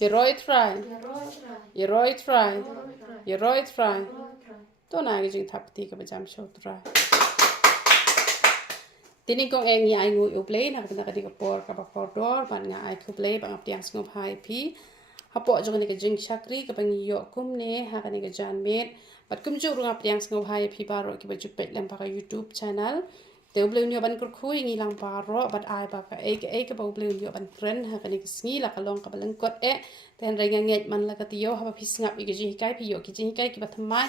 Yeroid fry. Yeroid fry. Yeroid fry. To na cái jing thap ti ka bajam show try. Tini kong eng ya ngu u play na ka di ka por ka por dor ban nga ai ku play bang aptiang sngop hai pi. Hapo jong ni ka jing chakri ka bang yo kum ne ha ka ni ka jan met. Bat kum ju rung aptiang sngop hai pi baro ki baju pet lam pa ka YouTube channel. Te u play nyo ban kur khui ngi lang baro bat ai ba ka e ka ba u play nyo ban friend ha ka ni ka sngi la ka long ka balang kot e. Ten renga nget man la ka ti yo ha ba pi snap i ka jing kai pi yo ki jing kai ki ba thamai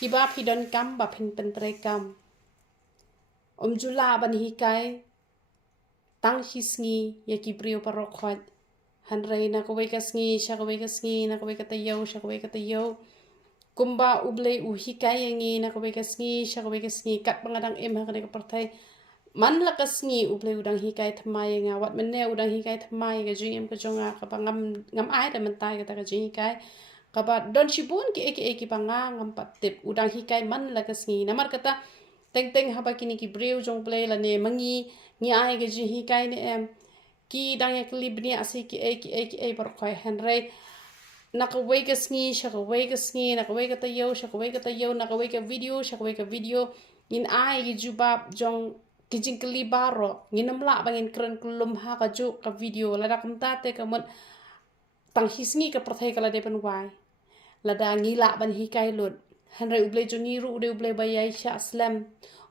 ki ba pi don kam ba phin pen tre kam. Jula ban hi kai tang hi sngi ya ki brio parok khot han rei na ko we ka sngi sha ko we ka sngi na ko we ka ta yo sha ko we ka ta yo kumba uble u hi kai ngi na ko we ka sngi sha ko we ka sngi kat bangadang em ha ka ka parthai man la ka sngi uble udang hi kai thamai nga wat men ne udang hi kai thamai ga jing em ka jonga ka ba ngam ai da man tai ka ta ka jing kai ka ba don shibun ki ki ba nga ngam pat tip udang hi kai man la ka sngi na mar kata teng haba kini ki breu jong play la ne mangi ngi ai ga ji hi kai ne em ki dang ya clip ni asi ki e par khoi han re na ka we ka sngi sha ka we ka sngi na ka we ka ta yo sha ka we ka ta yo na ka we ka video sha ka we ka video in ai gi jubab jong ki jing clip baro ngi nam la bangin kren kulum ha ka ju ka video la da kam ta te ka mon tang hi sngi ka prathai ka la de ban wai la da ngi la ban hi kai lut han rai uble jongi ru de uble bayai sha slam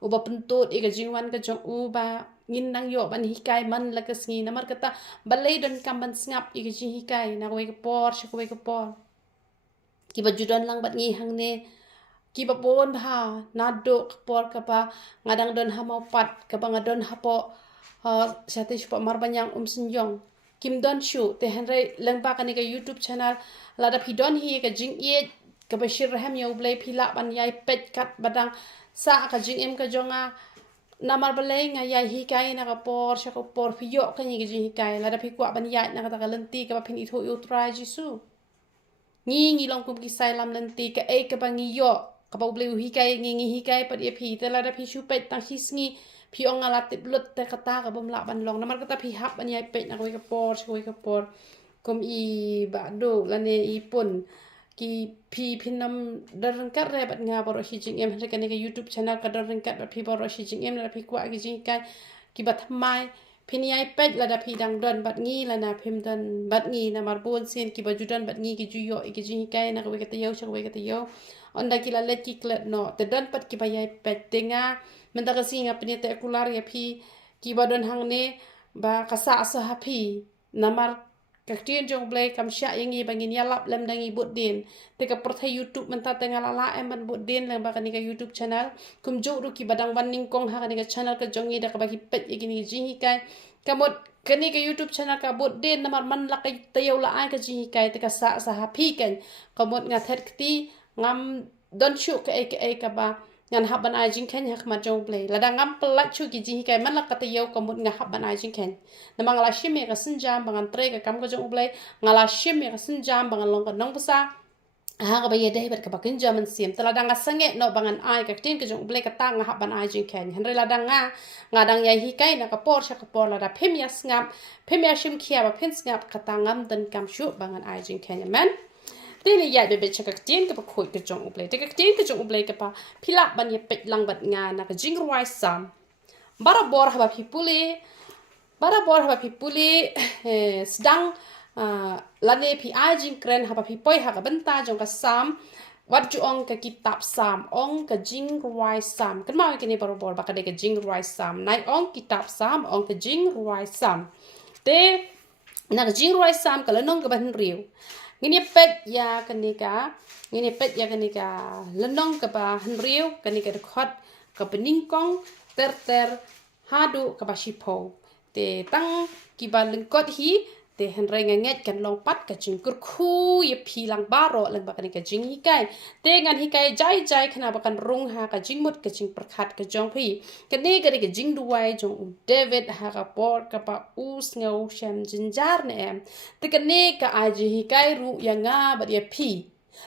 uba pentut ega jingwan ka jong uba ngin nang yo ban hikai man la ka sngi namar kata balai don kam ban ngap ega ji hikai na ko ka por sha ko ka por ki ba judan lang bat ngi hang ne ki ba bon ha na do ka por ka pa ngadang don ha mau pat ka ba ngadon ha po sate pa mar banyang sin yong kim don shu te han rai lang ba ka ni ka YouTube channel la da phi don hi ka jing ye ka bashir raham yo blay phila ban yai pet kat badang sa ka jing em ka jonga namar balay nga yai hi kai na ka por sha ko por phi yo ka ni gi hi kai la da phi kwa ban yai na ka ta ka lenti ka ba phin i tho yo try jisu ngi long kum ki sai lam lenti ka e ka ba ngi yo ka ba blay hi kai ngi hi kai pa e phi te la da phi shu pet tang hi sngi phi ong ala tip lut te ka ta ka bom la ban long namar ka ta phi hap ban yai pet na ko ka por sha ko ka por kom i ba do la ne i pun ki pinam darang kat re bat nga baro hi jing em ha ka ni ka YouTube channel ka darang kat bat phi baro hi jing em la phi kwa gi jing kai ki bat mai phin yai pet la da phi dang don bat ngi la na phim don bat ngi na mar bon sen ki ba judan bat ngi ki ju yo ki jing kai na ko we ka ta yo sha we ka ta yo on da ki la let ki klet no te don pat ki ba yai pet tenga men da ka singa pni te kular ya phi ki ba don hang ne ba ka sa sa ha phi na mar Kaktian jong blay kam sya yang i bangin yalap lem dangi bot din te ka perthai YouTube menta tengah lala em ban bot din lem bakani ka YouTube channel kum jo ru ki badang banning kong ha ka channel ka jongi da ka bagi pet igini jingi kai kamot kani ka YouTube channel ka bot din namar man la ka tayaw la ai ka jingi kai te ka sa ha pi kan kamot nga thet kti ngam don shu ka ka ba ngan haban ai jing ken hak ma jong play la da ngam plat chu ki ji kai man la ka te yo ko mut nga haban ai jing ken na mang la shim ka sin jam bangan tre ka kam ko jong play ngala shim ka sin jam bangan long ka nong pasa ha ka ba ye dai bat ka bakin jaman sim tala da nga sange no bangan ai ka tin ka jong play ka ta nga haban ai jing ken han re la da nga dang ya hi kai na ka por sha ka por la da phem ya ngap phem ya shim khia ba phen ngap ka ta ngam dan kam shu bangan ai jing ken man Tini yai bebe chakak tien ka pa khoi ka jong ublay. Te ka tien ka jong ublay ka pa pilak ban ye pet lang bat nga na ka jingruai sam. Bara bor haba pipuli sedang lane pi ajing kren haba pipoi ha ka benta jong ka sam. Wat ju ong ka kitab sam ong ka jingruai sam. Kan mau kini bara bor baka de ka jingruai sam. Nai ong kitab sam ong ka jingruai sam. Te na ka jingruai sam ka lanong ka ban riu. Ngini pet ya kanika lenong ka ba hanriu kanika de khot ka peningkong ter hadu ka ba shipo te tang ki ba lengkot hi te hanrai nganget kan long pat ka jingkur khu ye philang baro lang ba kanika jing hi kai te ngan hi kai jai khana ba kan rung ha ka jingmut ka jing prakhat ka jong phi kane ka de ka jingduwai jong David ha ka por ka pa us ngau shem jynjar ne em te kane ka aji hi kai ru ya nga ba ye phi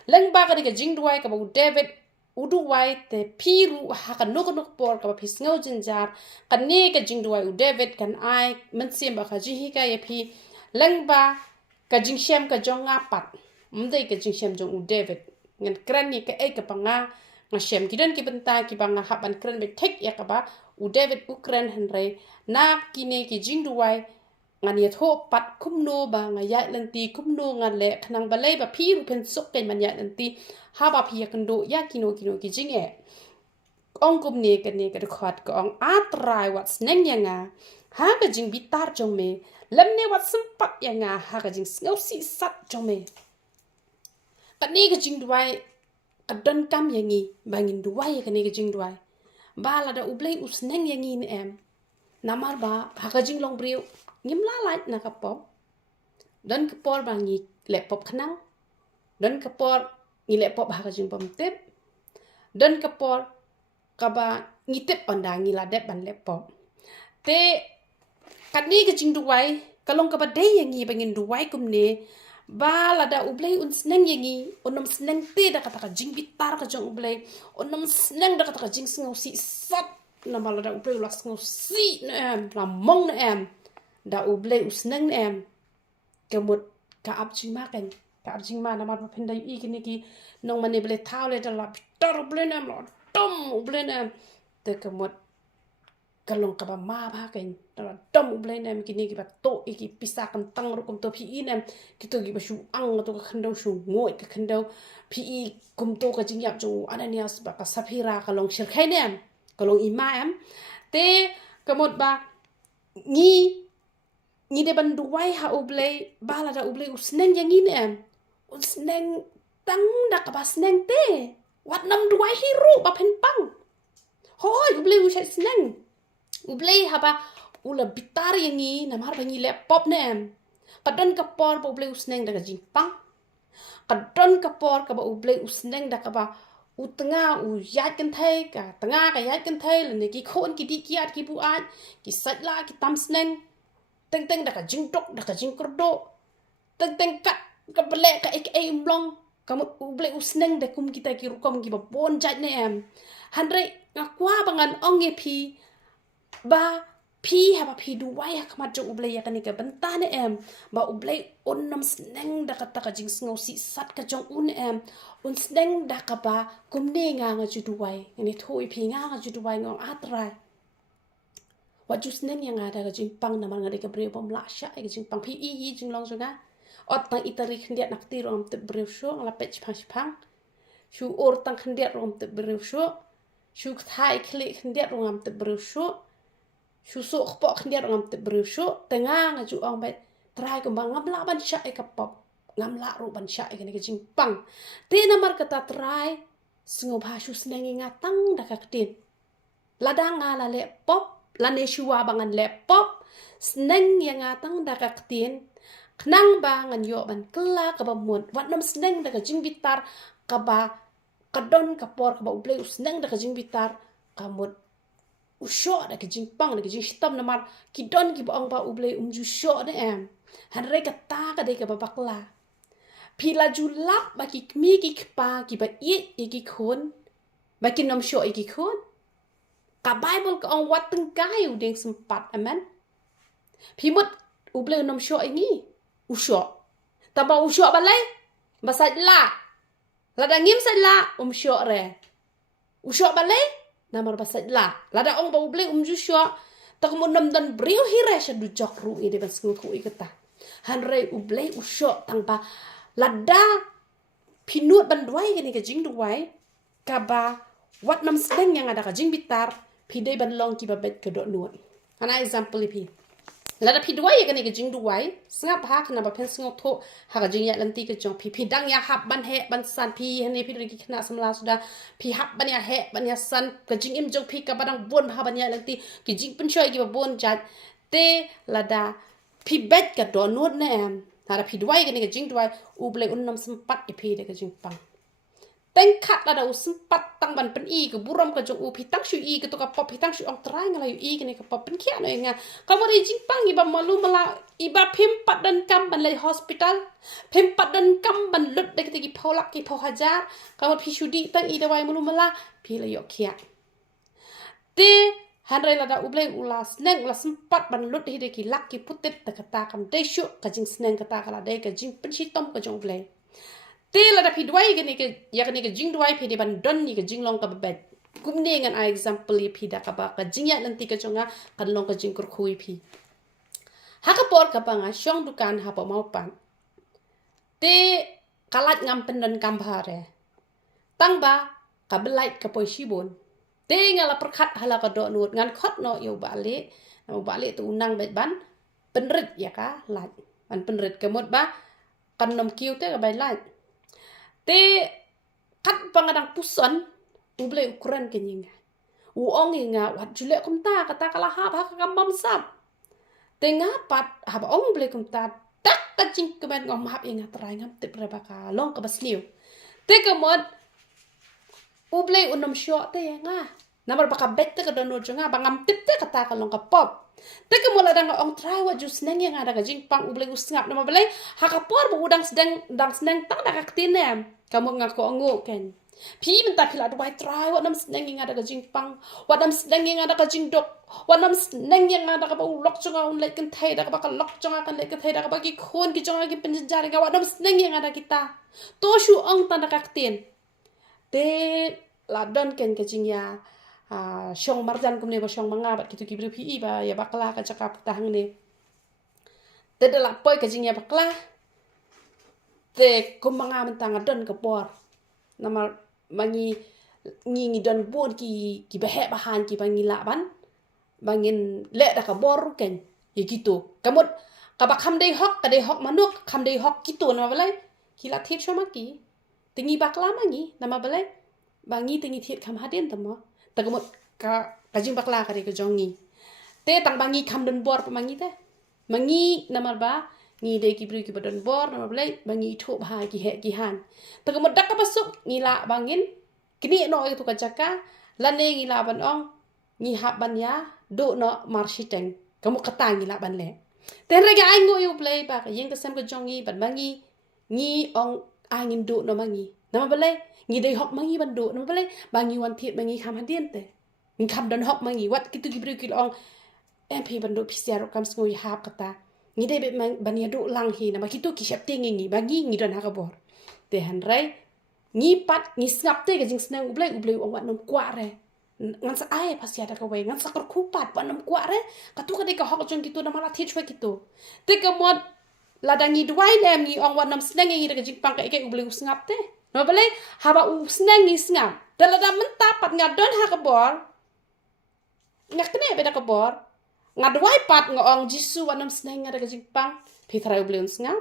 lang ba ka de ka jingduwai ka ba David uduwai te piru ha ka nok por ka ba phis ngau jynjar kane ka jingduwai David kan ai man sim ba ka ji hi kai ye phi lang ba ka jing shem ka jong ngapat mdai ka jing shem jong u David ngan kran ni ka ka panga nga shem kidan ki benta ki banga haban kran be tek ya ka ba u David ukran henre na kine ki jingduwai ngan ya tho pat kumno ba nga ya lanti kumno ngan le khnang balai ba phi ru pen sok ken man ya lanti ha ba phi ya kando ya kino ki jing e ong kum ne ka khot ko ong atrai wat sneng ya nga ha ka jing bitar jong me lam ne wat sempat ya nga ha ka jing ngau si sat jong me ka ni ka jing duai ka don kam ya ngi bangin duai ka ni ka jing duai ba la da ublei usneng ya ngi em namar ba ha ka jing long briu ngim la lait na ka pop don ka por ba ngi le pop khnang don ka por ngi le pop ha ka jing pom tep don ka por ka ba ngi tep onda ngi la dep ban le pop te kat ni ka jing duai ka long ka ba dei ya ngi bangin duai kum ne ba la da ublei un sneng ya ngi onom sneng te da ka ta jing bitar ka jong ublei onom sneng da ka ta jing sngo si sat na ma la da ublei la sngo si na em la mong na em da ublei usneng na em kemut ka ap jing ma kan ka ap jing ma na ma pa phen dai i kini ki nong mane ble thau le da la bitar ublei na la tom ublei na te kemut kalong ka ba ma ba kan da tom ublei na kini ki ba to iki pisa kan tang ru kum to phi i na ki to gi ba shu ang to ka khandau shu ngoi ka khandau phi i kum to ka jing yap jo ananias ba ka saphira kalong shir khai na kalong ima em te kemut ba ngi de ban duai ha ublei bala da ublei usneng yang ini em usneng tang da ka ba sneng te wat nam duai hiru ba pen pang hoi ublei usai sneng ublei ha ba ula bitar yang ni namar ba ngi le pop na em kadon ka por ba ublei usneng da ka jing pang kadon ka por ka ba ublei usneng da ka ba u tanga u yat kan thai ka tanga ka yat kan thai le ne ki khon ki di ki at ki bu at ki sat la ki tam sneng teng da ka jing tok da ka jing kordo teng kat ka bele ka ek ai umlong kamu uble usneng da kum kita ki rukom ki ba bon jat ne em handre ngakwa bangan ong e phi ba phi ha ba phi duwai ha kama jo uble ya kani ka benta ne em ba uble onnam sneng da ka ta ka jing sngo si sat ka jong un em un sneng da ka ba kum ne nga ju duwai ni thoi phi nga ju duwai ngong atrai wat jus neng yang ada ka jing pang namar ngade ka breu bom la sha ka jing pang phi i jing long sunga ot tang itari khndiat nak ti rom te breu sho ngala pech phang shu or tang khndiat rom te breu sho shu thai khle khndiat rom te breu sho shu so khpo khndiat rom te breu sho tenga nga ju ong bai trai ko ngam la ban sha ka pop ngam la ro ban sha ka ni ka jing pang te namar ka ta trai singo bha shu sneng nga tang da ka tin ladang ala le pop lane shua bangan laptop sneng yang atang da ka tin khnang ba ngan yo ban kla ka ba mun wat nam sneng da ka jing bitar ka ba kadon ka por ka ba uble sneng da ka jing bitar ka mut usho da ka jing pang da ka jing stam na mar ki don ki ba ong ba uble ju sho da em han re ka ta ka de ka ba bakla pila julap ba ki mi ki pa ki ba i ki khon ba ki nom sho i ki khon ka Bible ka ong wat tengkai u deng sempat amen pimut u ble nom syo ini usyo taba usyo balai basat la lada ngim sat la syo re usyo balai namar basat la lada ong ba u ble ju syo tak mo nam dan briu hire sha du jok ru i de bas ku i kata han re u ble usyo tang ba lada pinut ban duai ni ka jing duai ka ba wat nam sedeng yang ada ka jing bitar pidai ban long ki babet ke dot nuot ana example pi lada pi duai ka ni ke jing duai sngap ha khna ba pen sngok tho ha ka jing ya lanti ke jong pi dang ya hap ban he ban san pi hne pi ri khna samla suda pi hap ban ya he ban ya san ka jing im jong pi ka badang bon ha ban ya lanti ki jing pen choi ki ba bon jat te lada pi bet ka dot nuot na em lada pi duai ka ni ke jing duai u ble unnam sempat e pi de ka jing pang teng kat lada sempat tang ban pen i ke buram ka jong u pi tang shu i ke to ka pop pi tang shu ong trai ngala i ke ni ka pop pen khia no nga ka mo ri jing pang i ba malu mala i ba phim pat dan kam ban le hospital phim pat dan kam ban lut de ki pholak ki pho hajar ka mo pi shu di tang i de wai malu mala pi la yo khia te Handrai lada ublay ula seneng ula sempat ban lut hide ki lak ki putit ta kata kam dai syuk ka jing seneng kata kala dai ka jing pensitom ka jong ublay. Te lada pi duai ke ni ke ya ke ni ke jing duai pi de ban don ni ke jing long ka babet. Kumne ngan a example ye pi da ka ba ka jing ya nanti ka jonga kan long ka jing kur khui pi. Hakapor ka banga syong dukan hapa maupan. Te kalat ngam pendan kambare. Tang ba ka belait ka poi shibon. Te ngala perkat hala ka do nut ngan khot no yo balik. No balik tu unang bet ban penrit ya ka lat. Ban penrit kemut ba kan nom kiu te ka bai lat. Te kat pangadang puson uble ukuran kenyinga. Uong inga wat jule kumta kata kala ha ba ka kambam sap. Te ngapat ha ba ong uble kumta tak ka jing kemen ngom hap inga terai ngam tip reba ka long ka basliu. Te kemut uble unom syok te nga. Namar baka bet te ka dono jonga bangam tip te kata ka long ka pop. Te kemula dang ong try wa jus neng yang ada ka jing pang uble usngap nama belai hakapor bu udang sedang tang da ka ktinem. Kamu ngaku ongu ken. Pi minta pila duai try wa nam sedang yang ada ka jing pang. Wa nam sedang yang ada ka jing dok. Wa nam sedang yang ada ka ba ulok jonga un lek kan thai da ka ba ka lok jonga kan lek kan thai da ka ba ki khon ki jonga ki penjar ga wa nam sedang yang ada kita. To shu ong tan da ka ktin. Te ladon ken ka jing ya syong marjan kumne ba syong mangabat kitu kibri pi ba ya bakla ka cakap tahang ni. Te de la poi ka jing ya bakla. Te kumanga mentang adon ka por. Nama mangi ngi don bon ki behe bahan ki bangi laban. Bangin le da ka bor ken. Ya gitu. Kamut ka ba kham dei hok ka dei hok manuk kham dei hok gitu nama balai. Kila thit shoma ki. Tingi bakla mangi nama balai. Bangi tingi thit kham hadin tamo. Tagamot ka kajing bakla ka ka jongi. Te tang bangi kham don bor pa mangi te. Mangi nama ba ngi de ki bri ki badon bor nama balai bangi thu ba ki he ki han. Tagamot dak ka masuk ngila bangin kini no itu ka jaka lane ngila ban ong ngi hab ban ya do no marshiteng. Kamu kata ngila ban le. Te rega ai ngo yu play ba ka yeng ka sam ka jongi ban bangi ngi ong angin do no mangi. Nama balai ngi dei hok mangi ban do nama balai bangi wan phit bangi kham hadien te. Ngi kham don hok mangi wat kitu gibri ki ong MP ban do pisiar kam ngoi hab kata. Ngi dei be ban ya do lang hi nama kitu ki syap ting ngi bangi ngi don ha ka bor. Te han rai ngi pat ngi snap te ka jing snang ublai ong wat nom kwa re. Ngan sa ai pasti ada ka wei ngan sa kor kupat wat nom kwa re. Ka tu ka dei ka hok jong kitu nama la thit chwe kitu. Te ka mod ladangi duai nem ngi ong wat nom snang ngi ka jing pang ka ike ublai usngap te. No bale haba usnang ni sngam. Dalada mentapat ngadon ha kabor. Ngakne beda kabor. Ngadwai pat ngong jisu wanam snang ngada kajipang. Pitrai ubleun sngam.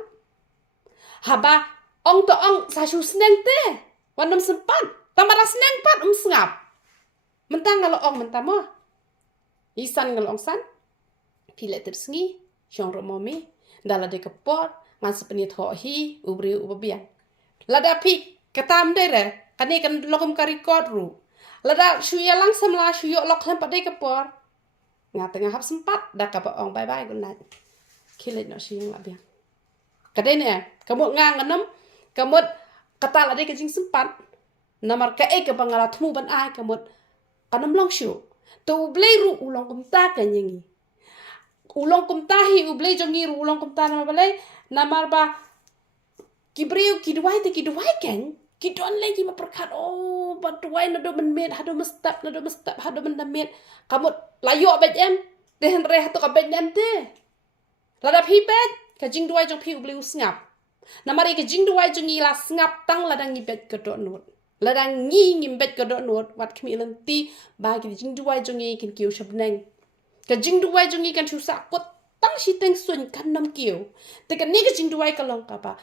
Haba ong to ong sasu snang te. Wanam sempat. Tamara snang pat sngap. Mentang ngalo ong mentamo. Isan ngalo ong san. Pilet tersengi. Syong romomi. Dalade kapor. Ngan sepenit hohi. Ubri ubabian. Lada pi katam dere kane kan lokum ka record ru lada shuya langsam la shuyo lok hem padai kapor nga tengah hap sempat dak ka ong bye bye good night kilit no shiyang la biang kade ne kamu nga nganem kamu kata la de ka jing sempat namar ka e ka bangala thmu ban ai kamu kanam long shu to blei ru ulong kum ta ka nyangi ulong kum ta hi ublei jongi ru ulong kum ta namar balai namar ba kibriu kiduai te kiduai ken kidon lagi maperkat oh batuai nado menmet hado mestap hado mendamet kamu layo bet em dehen re hatu ka bet em te ladap hi bet ka jing duai jong pi ubli usngap namari ka jing duai jong ila sngap tang ladang ngi bet ka do not ladang ngi bet ka do not wat kmi lenti ba ki jing duai jong ngi kin kiu shabneng ka jing duai jong ngi kan chu sa kot tang shi teng sun kan nam kiu te ka ni ka jing duai ka long ka ba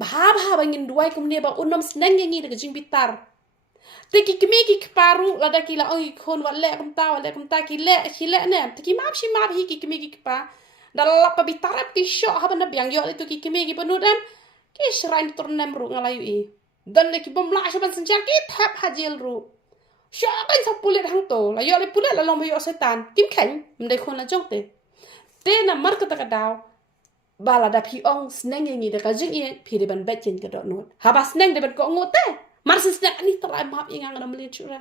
bahab angin duai kumne ba unom snang ngi de jing bitar te ki kme ki paru lada ki la oi khon wa le kum ta ki le ne te ki map shi map hi ki kme ki pa dalap pa bitarap ki sho ha ban biang yo itu ki kme ki penudam ki shrine turnem ru ngalayu i dan le ki bom la shaban senjar ki tap hajil ru sho kan sa pulet hang to la yo le pulet la long yo setan kim khan mde khon la jong te na mar ka ta ka daw bala da pi ong sneng ngi de ka jing ye pi de ban betchen ka do not haba sneng de ban ko ngote mar sneng ani trai map inga ngam le chura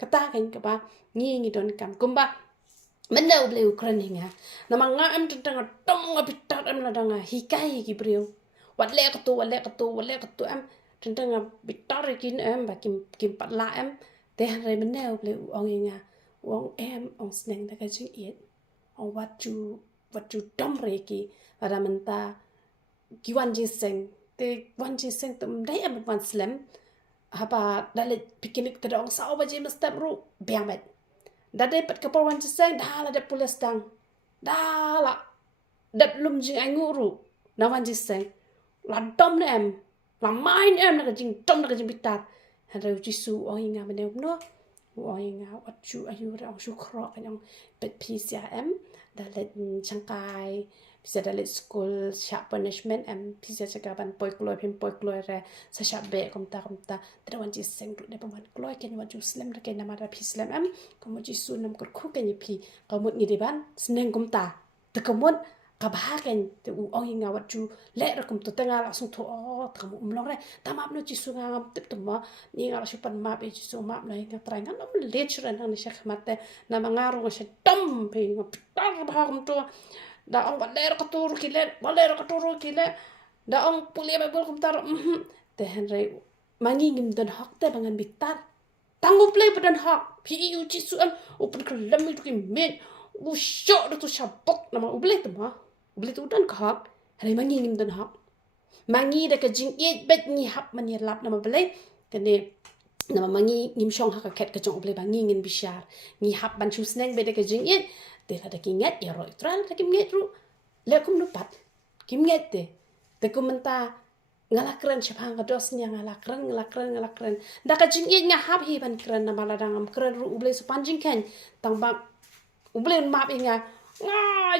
kata kan ka ba ngi don kam kumba menda uble ukran hinga nama nga am tentang tom nga bitar am ladanga hikai ki brio wale ka to am tentang bitar kin am ba kim patla am te re menda uble ong hinga ong em ong sneng da ka jing it ong what you dom re ki ada menta ki wan jing seng te wan jing seng tum dai am wan slam haba dalet pikinik te ong sao ba jim step ru biamet dadai pat kapal wan jiseng dah dat pulas dang dah dat lum jing ai nguru na wan jiseng la dom na em la main em na jing dom na jing bitar hada jisu o inga mene no o inga wat chu ayu ra su kro kan yang pet pisia em dalet changkai bisa dalet school sharp punishment em bisa jaga ban poi kloi re sa sharp be komta tra wan jiseng ru de ban kloi ken wan ju slam ra ken namara pislam em kamu jisu nam kur khu ken pi kamu ni de ban sneng komta te kamu kabahaken te u ong inga wat ju le ra kum to tenga la sung tho kamu umlong re tamap no jisu nga tip to ma ni nga la pan ma be jisu ma no inga tra nga no le chra nang ni shak mate na mangaro nga dom pe nga pitar ba kum to da ong baler ka turu kile da ong pulia ba bul kum tar te henry mangi ngim dan hak te bangan bitar tangu play padan hak pi u jisu an open kelam itu ki men u shot tu shabok nama u play tama u play tu dan ka hak henry mangi ngim dan hak mangi da ka jing et bet ni hap man ya lap nama play kene nama mangi ngim shong hak ka ket ka jong u play bangi ngin bishar ni hap ban chu sneng be da ka jing et te ada kinget ya roi tral ta kinget ru le kum nu pat kinget te kum menta ngalakran chapang ka dos nya ngalakran da ka jing it nga hab hi ban kran na mala dangam kran ru uble su panjing kan tang ba uble ma be nga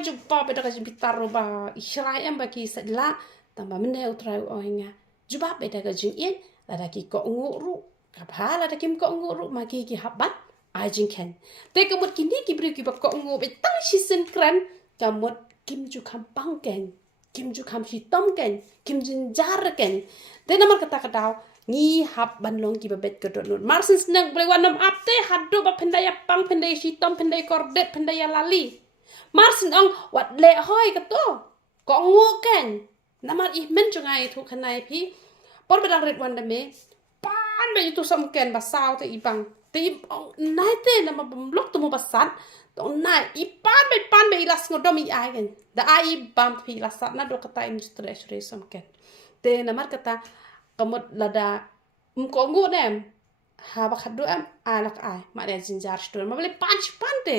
ju pa be da ka jing bitar ro ba israi am ba ki sadla tang ba mene utrai o nga ju ba be da ka jing it la da ki ko ngu ru ka ba la da kim ko ngu ru ma ki habat ajing ken te kamut kini ki bri ki ba ko ngo be tang shi sen kran kamut kim ju kham pang ken kim ju kham shi tom ken kim jin jar ken te namar kata kadaw ni hab ban long ki ba bet ko don mar sen snang ble wanam apte haddo ba pendaya pang pendai shi tom pendai kordet pendaya lali mar sen ong wat le hoi ka to ko ngo ken namar I men ju ngai thu khanai phi por ba dang ret wan da me pan ba itu sam ken ba saw te I bang ti nai te na ma blok tu mo basat to nai I pan be ilas ngodom I ai gen da ai bam pi lasat na do kata industri asri som ken te na mar kata kamut lada ko ngu nem ha ba khadu am alak ai ma de jynjar stor ma bele pan te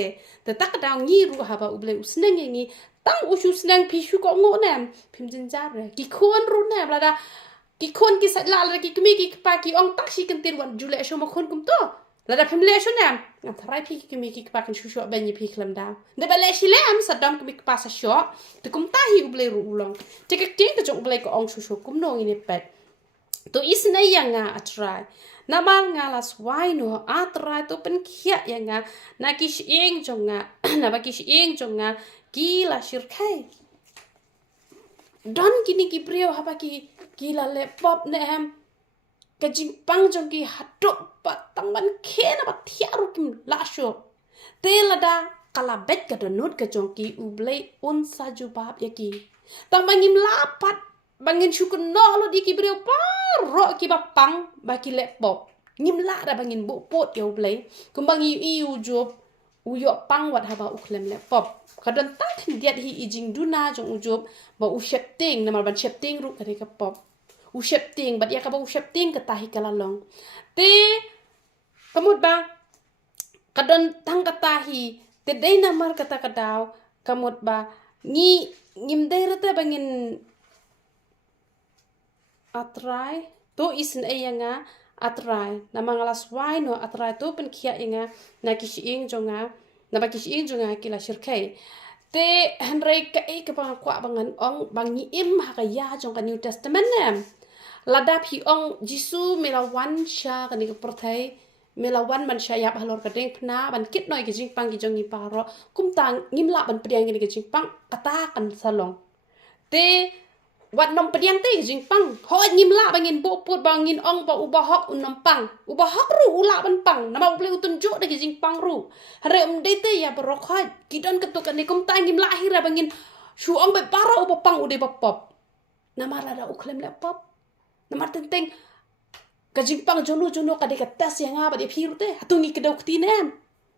tak da ngi ru ha ba uble usneng ngi tang usu sneng pi shu ko ngu nem pim jynjar re ki khon ru nem lada ki khon ki sat la ki kmi ki pa ki ong tak si kan tir wan jule sho ma khon kum to lada pemle sho nam ngam tharai pi ki mi ki pa kan shu ben ni pi klam da de bale shi le am sadam ki pa sa sho te kum ta hi uble ru ulong te ka ting ka jong uble ko ong shu kum no ini pet to isna yanga atrai na mal nga las wai no atrai to pen khia yanga na ki ing jonga na ba ki ing jonga ki la shir khai don kini ki prio haba ki la le pop ne ham ka jing pang jong ki hatok patang ban kena ba thiaru kim la sho te lada kala bet ka donut ka jong ki uble un sa ju bab yaki tang bangim lapat bangin syukun no lo di ki brio par ro ki ba pang ba ki le pop ngim la da bangin bu pot yo uble kumbang yu job uyo pang wat haba uklem le pop kadon tak diat hi ijing duna jong ujob ba u shepting na ban shepting ru ka ka pop u shepting bat ya ka ba u shepting ka tahi kala long te kamut ba kadon tang ka tahi te dei na mar kata kadaw kamut ba ngim dei rata bangin atrai to isin ayanga atrai na mangalas wai no atrai to pen khia inga na kishing jonga na ba kishing jonga kila shirkai te henry ka e ka bang kwa bangan ong bangi im ha ka ya jong ka new testament nem ladap hi ong jisu melawan sha ka ni ka perthai melawan man sha yap halor ka deng phna ban kit noi ki jing pang ki jong ni paro kum tang ngim la ban priang ni ka jing pang kata kan salong te wat nom pediang te jing pang ho nyim la bangin bo put bangin ong ba ubah hok unam pang ubah hok ru ula ban pang nama ble utunjuk de jing pang ru hare de te ya barokhat kidon ketuk ni kum ta nyim la akhira bangin shu ong be para ubah pang ude bapop nama la da uklem le pop nama tenteng ka jing pang jono ka de ka tas yang apa de phiru te hatungi ke dok tinem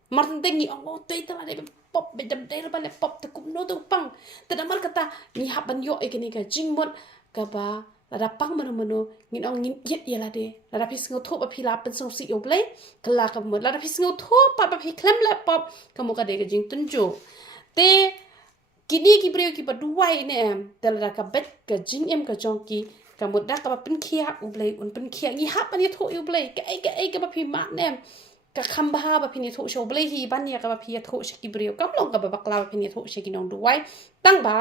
mar tenteng ni ong te ta la de pop be dam dai ban le pop te kum no tu pang te namar kata ni haban yo e kini ka jingmot ka ba la pang mano ngin ong ngin yet ya la de la pis ngo tho ba phila pen song si oble kala ka mo la pis ngo tho pa ba phi klem le pop ka mo ka de ka jing tunjo te kini ki breu ki ba duai ne em te la ka bet ka jing em ka jong ki ka mo da ka ba pen khia oble un pen khia ngi hap ani tho oble ka ai ka ba phi ma nem ka khamba ba phini tho sho ble hi ban ya ka ba phi tho shiki brio kam long ka ba bakla ba phini tho shiki nong duai tang ba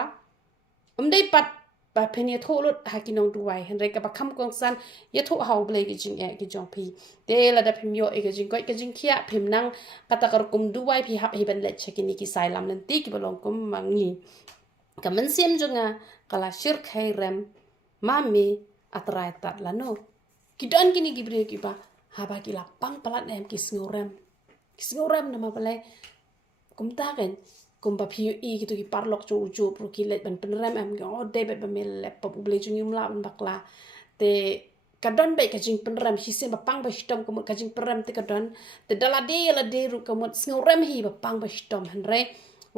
dei pat ba phini tho lot ha ki nong duai hen re ka ba kham kong san ye tho hau ble ki jing e ki jong phi te la da phim yo e ka jing koi ka jing khia phim nang kata kar kum duai phi hap hi ban le shiki ni ki sai lam len ti ki ba long kum mangi ka men sim jonga kala shir khai rem mami atrai tat la no ki don ki ni ki brio ki ba haba ki lapang palat em ki snurem nama balai kum ta kan kum ba phi i ki to ki parlok chu pro ki let ban penrem em go de be ba mel le pop ble chu nyum la ban bakla te kadon be ka jing penrem hi sem ba pang ba stom kum ka jing penrem te kadon te dala de ru kum snurem hi ba pang ba stom han re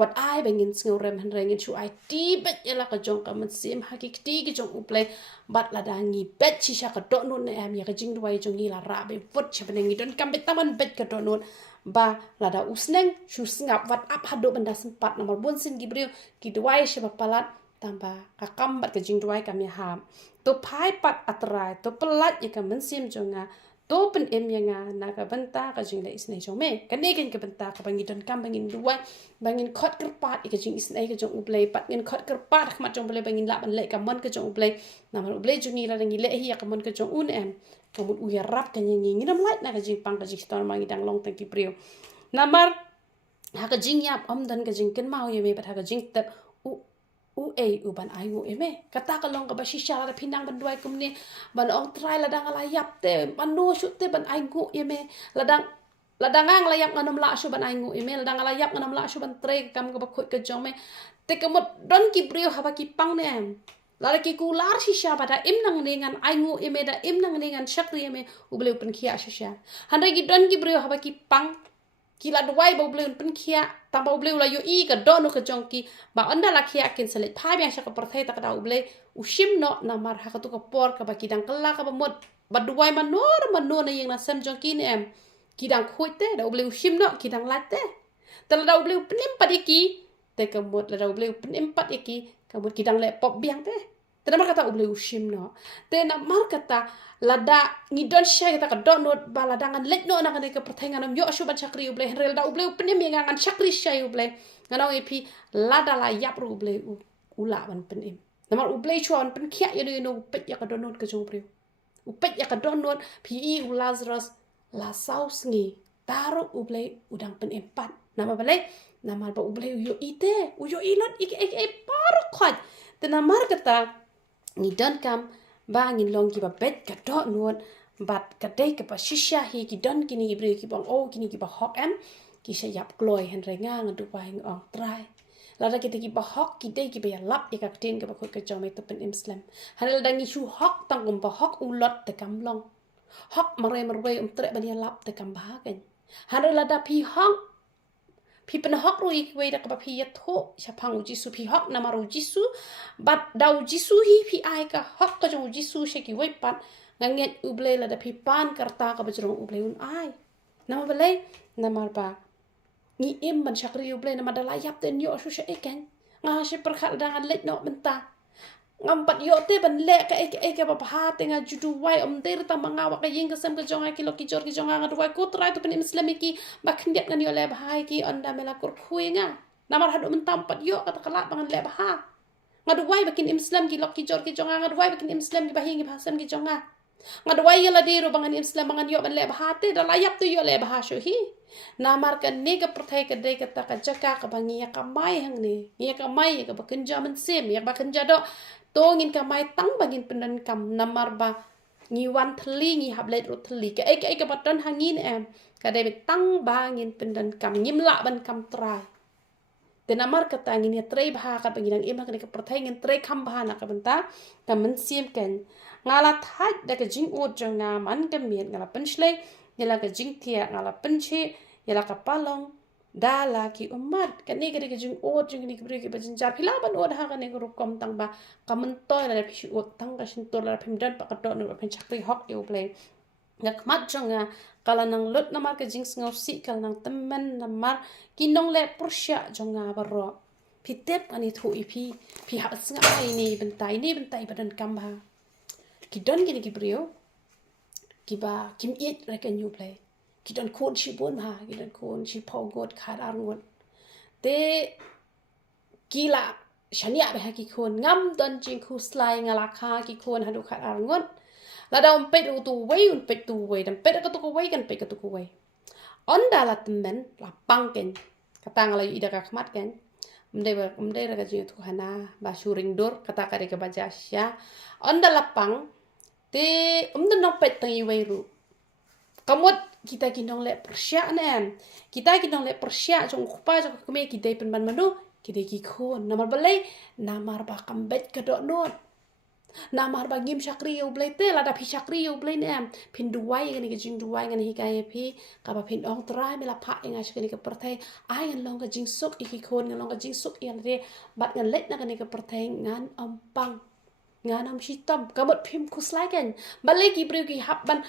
wat ai bengin snurem han re ngin chu ai ti bet yala ka jong ka man sim ha ki ti ki jong uple bat la dangi bet chi sha ka do nun ne am ya ka jing duai jong ni la ra be vot cha benengi don kam bet taman bet ka do nun ba la da usneng shu singap wat ap hado benda sempat nomor bon sin gibril ki duai sha ba palat tamba ka kam bat ka jing duai ka mi ham to pai pat atrai to pelat ya ka man sim jonga to pen em yanga na ka benta ka jing le isnei jong me ka ne ken ka benta ka bangin don kam bangin duai bangin khot kerpat ka jing isnei ka jong ublei pat ngin khot kerpat khmat jong blei bangin la ban le ka mon ka jong ublei namar ublei jong ni la ngi le hi ka mon ka jong un em ka mut uya rap ka ngi ngi nam lai na ka jing pang ka jing ston mangi dang long tang ki priu namar ha ka jing yap om dan ka jing ken mau ye me pat ha ka jing tat u ban ai u eme kata ka long ka ba shisha la pinang ban duai kum ni ban ong try la dang la yap te ban no shoot te ban ai gu eme la dangang la yap nganom la shu ban ai gu eme la dang la yap nganom la shu ban tre kam ka ba khoi ka jong me te ka mot don ki brio ha ba ki pang ne em la ki ku lar shisha ba da im nang ne ngan ai gu eme da im nang ne ngan shakri eme u ble pen khia shisha han ki don ki brio ha ba ki pang kila duai ba ble pen khia tam ba ble la yo i ka don ka jong ki ba onda la khia ken selet phai bya sha ka parthai ta ka da ble u shim no na mar ha ka tu ka por ka ba ki dang kala ka ba mot ba duai ma no na yeng na sem jong ki ne em ki dang khoi te da ble u shim no ki dang lat te ta la da ble pnim pa ki te ka mot la da ble pnim pa ki ka mot ki dang le pop biang te te na mar kata ble u shim no te na mar kata lada ngi don shay ta ka don not bala dangan let no na ka pertengan am yo ashu ban chakri uble rel da uble pnem ngan chakri shay uble ngano epi lada la yap ru uble ula ban penem namar uble chuan pen khia yo no pet ya ka don not ka jong priu upet ya ka don not pi i u lazarus la saus ngi taro uble udang pen empat nama bale nama ba uble yo ite u yo ilot ik paru khot te namar kata ngi don kam ba ngin long ki ba bet ka do nuot bat ka dei ka ba shisha hi ki don ki ni bre ki bang o ki ni ki ba hok em ki sha yap gloi hen re nga ndu ba ng ong trai la da ki te ki ba hok ki dei ki ba ya lap ya ka tin ka ba khoi ka jome to pen islam hanel da ngi shu hok tang kum ba hok u lot te kam long hok mare marwe tre ban ya lap te kam ba ken hanel la da pi hok pi pen hok ru ik we da ka ba pi ya tho sha phang u jisu pi hok na maru jisu bat dau jisu hi pi ai ka hok ka jong jisu she ki we pat nganget uble la da pi pan karta ka ba jong uble un ai na ma bale na mar ba ni im ban shakri uble na ma da la yap ten yo shu she eken nga she per khat da ngan let no benta ngam pat yo te ban le ka ek ba ha te nga judu wai om der ta manga wa ka yeng ka sem ka jong ki lo ki jor ki jong nga du wai ko trai to pen islami ki ba khndiak ngan yo le ba hai ki onda mela kur khui nga namar hadu mentam pat yo ka ta kala bangan le ba ha ngadu wai bakin islam ki lo ki jor ki jong nga ngadu wai bakin islam ki ba hingi ba sem ki jong nga ngadu wai la diru bangan islam bangan yo ban le ba ha te da la yap tu yo le ba ha shu hi namar ka ne ka prathai ka de ka ta ka jaka ka bangi ya ka mai hang ne ya ka mai ka ba kinja man sem ya ba kinja do tongin kamai tang bagin pendan kam namar ba ngi wan thli ngi hablet ro thli ka ek ka patan hangin em ka de tang bangin pendan kam ngimla ban kam trai te namar kata ngin trai bha ka bangin em ka perthai ngin trai kham bha na ka banta ka men sim ken ngala that da ka jing ot jong na man ka miet ngala penshle yala ka jing thia ngala penche yala ka palong dala ki umat kani ka jing ot jing ni ka bajin jar phila ban od ha ka ne ko kom tang ba kamen toy la phi ot tang ka shin to la phim dan pa ka to no phin chakri hok eu play nak mat jonga kala nang lut namar ka jing ngau si kal nang temen namar kinong le pursya jonga baro pitep ani thu ipi phi ha singa ai ni bentai badan kamba kidon gini kibrio kiba kim it rekan you play kidon kon shi bon ha kidon kon shi pogot khar arngot te kila shania ba ki kon ngam don jing khu slai ngala kha ki kon hadu khar arngot la daum pet tu wei un pet tu wei dan pet ka tu wei kan pet ka tu wei on dala temen la pangken katang la ida ka khmat kan mde ra ka jing tu hana ba shuring dor kata ka ka baja sya on dala pang te no pet tang i wei ru kamot kita kinong le persya nem kita kinong le persya jong khupa jong keme kita pen ban manu kita ki khon namar balai namar ba kambet ka do not namar ba ngim shakri u blai te la da phi shakri u blai nem phin duwai ngani ke jing duwai ngani hi kai phi ka ba phin ong trai me la pha enga shkani ke perthai ai ngan long ka jing suk i ki khon ngan long ka jing suk yan re bat ngan let na ngani ke perthai ngan ampang nganam shitam kamot phim khuslai kan balai ki priu ki hap ban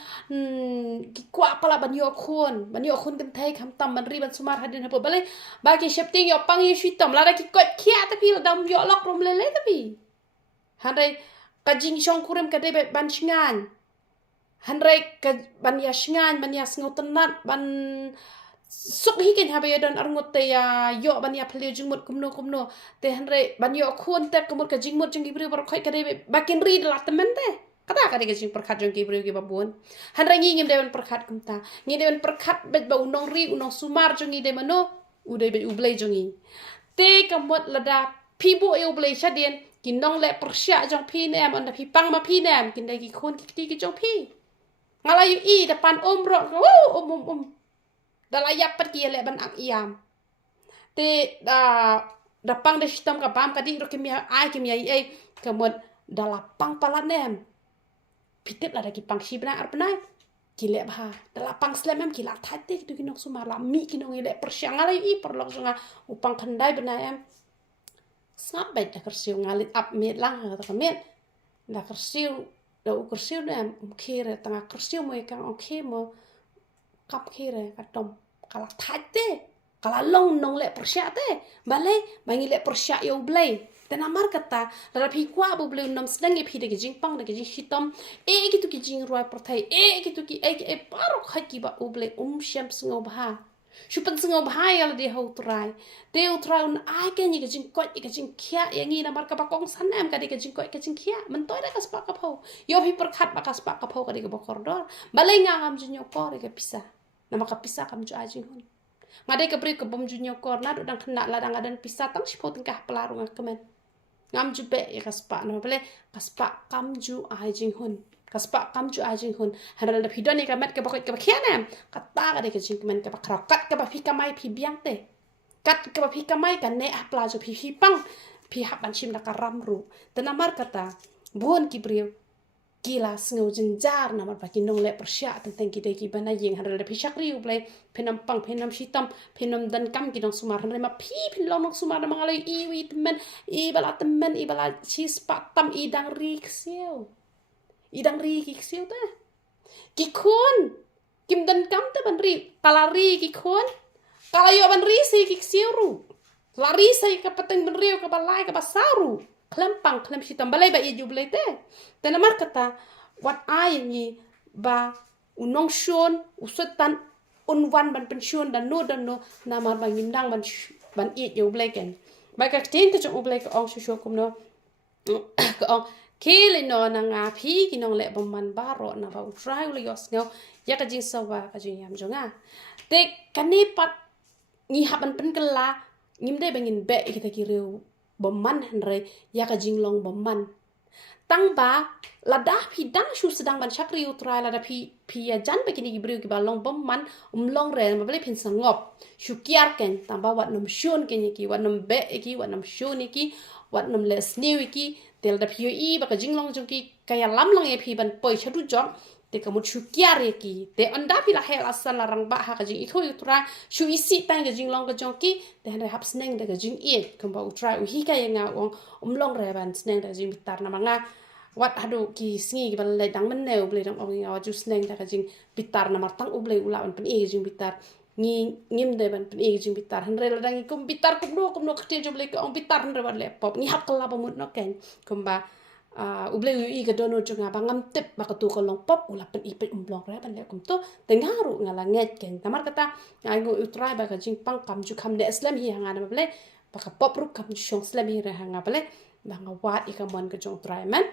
ki kwa pala ban yo khon kan thai kham tam ban ri ban sumar hadin hapo balai ba ki shapting yo pang yo shitam la da ki kot khia ta pi dam yo lok rom le ta pi handai ka jing shong kurem ka de ban shingan handai ka ban ya shingan ban ya sngotanat ban suk hi ken habe don arngot te ya yo ban ya phle jingmut kumno te hanre ban yo khon te kumut ka jingmut jing gibri bar khoi ka de bakin ri la temen te kata ka de jing perkhat jing gibri gi babun hanre ngi ngim de ban perkhat kumta ngi de ban perkhat bet ba unong ri unong sumar jing de mano ude be ublei jongi te kamot lada phibo e ublei shadien kinong le persya jong phi nem on da phi pang ma phi nem kin de gi khon ki ki jong phi ngala yu i da pan ro dalayap pat kia le ban ak iam te da pang de sistem ka pam ka di ro kimia ai kimia ai kamot dalapang palat nem pitep la da ki pang shibna arpnai kile bha dalapang slemem kila thate tu kinok sumar la mi kinong ile persyang ala i perlok sunga upang khandai bena em snap bet da kersiu ngalit up met lang ta kamet da kersiu da u kersiu nem khere tanga kersiu mo ikang okay mo kap khere katom kala thate kala long nong le persya te bale bangi le persya yo blai te namar kata la phi kwa bu blai nam snang e phi de jing pang de jing hitam e ki tu ki jing roi perthai e ki tu ki e parok haki ba u blai sham sngo bha shupan sngo bha ya de ho trai te u trai un ai ke ni ke jing ko ke jing khia ya ngi namar ka ba kong san am ka de ke jing ko ke jing khia man toy da ka spa ka pho yo phi perkhat ba ka spa ka pho ka de ko kordor bale nga ngam jin yo ko ke pisa nama ka pisa kam ju ajing hun ngade ka bri ka bom ju nyo kor na do dang khna la dang adan pisa tang sipo tingkah pelarung kemen ngam ju be ya kaspa no bele kaspa kam ju ajing hun kaspa kam ju ajing hun haral da phidon ni ka met ka bakot ka khianam kata ka de ka jing kemen ka bakrakat ka ba phi ka mai phi biang te kat ka ba phi ka mai ka ne apla ju phi pang phi hapan chim da ka ramru tanamar kata bon ki brio kila sngau jynjar namar pa kinong le persya tentang kita ki bana yeng hadal da pishakri u play penam pang penam shitam penam dan kam kinong sumar han ma phi phin long sumar na mangalai i wi temen i bala chis patam i dang ri ksiu ta ki khon kim dan kam ta ban ri kala ri ki khon kala yo ban ri si ki ksiu ru lari sai ka pateng ban ri ka balai ka basaru klempang klem shitam balai ba i jublai te namar kata wat ai ni ba unong shon usutan unwan ban pension dan no namar ba ngimdang ban i jublai ken ba ka tin ka jong ublai ka ong shu kum no ka ong kele no na nga phi kinong le bom man ba ro na ba utrai le yos no ya ka jing sawa ka jing yam jonga te kani pat ngi haban pen kala ngim de bangin be kita ki reu bomman hanre ya ka jinglong bomman tang ba ladah pi dang shu sedang ban syakri utrai ladah pi jan begini gibriu ki balong bom man long re ma bele pin sangop syukiar ken tamba wat nom shun ken ki wat nom be ki wat nom shun ki wat nom les new ki tel da pi i ba ka jinglong jong ki kaya lam long e pi ban poi chadu jok te kamut syukiar ki te anda pi la hel asan larang ba ha ka jing itho utrai shu isi tang ka jinglong ka jong ki te han hap sneng da ka jing it kamba utrai u hi ka nga long re ban sneng da jing bitar na manga wat hadu ki sngi ban le dang men neu ble dang ong nga ju sneng da ka jing bitar na martang u ble ula ban pen e jing bitar ngim de ban pen e jing bitar han re la dang kum bitar kum no kte jo ble ka ong bitar han re ban le pop ni hap kala ba mut no ken kumba uble ui ka dono junga bangam tip maka tu kolong pop ula pen ipet umblong re ban le kum to tengaru ngala nget ken tamar kata ai ngo utrai ba ka jing pang kam ju kam de islam hi hanga na ble baka pop ru kam shong islam hi re hanga ble banga wat ikamon ka jong try man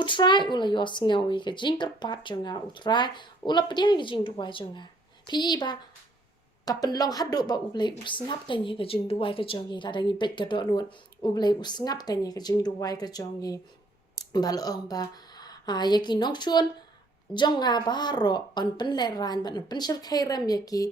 utrai ula yos ngawi ka jing kerpat junga utrai ula pediang ka jing duwai junga pi ba kapen long hadu ba uble usngap ka ni ka jing duwai ka jongi la dangi bet ka do nuot uble usngap ka ni ka jing duwai ka jongi balong ba yaki nong chuan jonga baro on penle ran ban pen shir khairam yaki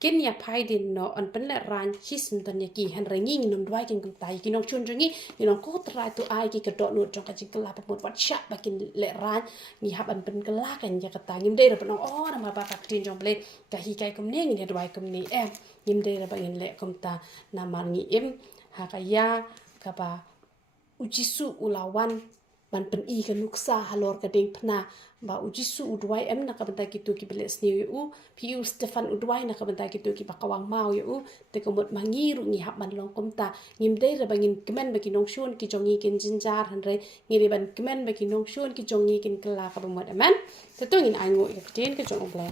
ken ya phai din no on penle ran chisun ton yaki han rangi num dwai ken kum tai ki nong chun jongi ni nong ko trai to ai ki ka do no jong ka jing kala pa mut wat sha ba kin le ran ni hab an pen kala kan ya ka ta ngim de ra ban o na ma ba ka tin jong ble ka hi kai kum ne ni dwai kum ni ngim de ra ba ngin le kum ta na man ngi ha ka ya ka ba ujisu ulawan ban pen I ka nuksa halor ka ding pna ba ujisu udwai na ka banta ki tu ki beles ni u piu Stefan udwai na ka banta ki tu ki bakawang mau u te ko mot mangiru ni hab man long komta ngim de ra bangin kemen ba ki nong shun ki jongi kin jynjar han re ngiri ban kemen ba ki nong shun ki jongi kin kala ka ba mot aman te to ngin ai ngo ka tin ka jong ble